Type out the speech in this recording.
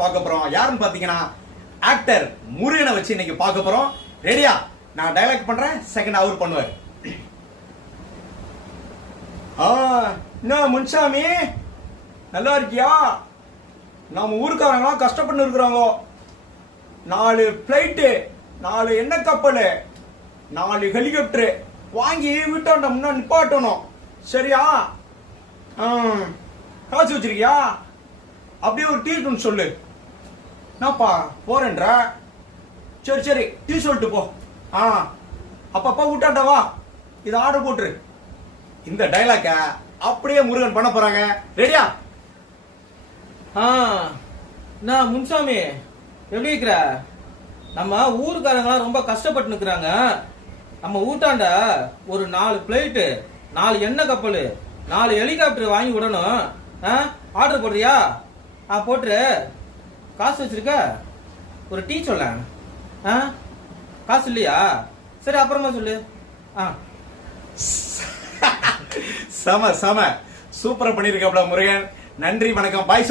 பார்க்க போறோம். யாருன்னு பாத்தீங்கன்னா ஆக்டர் முருகனை வச்சு இன்னைக்கு பார்க்க போறோம். ரெடியா? நான் டயலாக் பண்றேன், செகண்ட் அவர் பண்ணுவார். என்ன முன்சாமி, நல்லா இருக்கியா? நம்ம ஊருக்காரங்களாம் கஷ்டப்பட்டு இருக்கிறாங்க. 4 பிளைட்டு, 4 எண்ணெய் கப்பல், 4 ஹெலிகாப்டர் வாங்கி வீட்டாண்ட முன்னா நிப்பாட்டணும். சரியா? காசு வச்சிருக்கியா? அப்படியே ஒரு டீ சொல்லு. என்னப்பா போறேன்ற? சரி சரி, டீ சொல்லிட்டு போ. அப்பப்பா விட்டாண்டா வா, இதை ஆர்டர் போட்டுரு. இந்த டைலாக்க அப்படியே முருகன் பண்ண போறாங்க. ரெடியா? நான் முன்சாமி எப்படி இருக்கிற? நம்ம ஊருக்காரங்களாம் ரொம்ப கஷ்டப்பட்டு நிற்கிறாங்க. நம்ம ஊட்டாண்ட ஒரு 4 பிளைட்டு, 4 எண்ணெய் கப்பல், 4 ஹெலிகாப்டர் வாங்கி விடணும். ஆர்டர் போடுறியா? போட்டுரு. காசு வச்சிருக்க? ஒரு டீ சொல்ல. காசு இல்லையா? சரி அப்புறமா சொல்லு. சம சம சூப்பரா பண்ணிருக்காப்ல முருகன். நன்றி, வணக்கம், பாய்.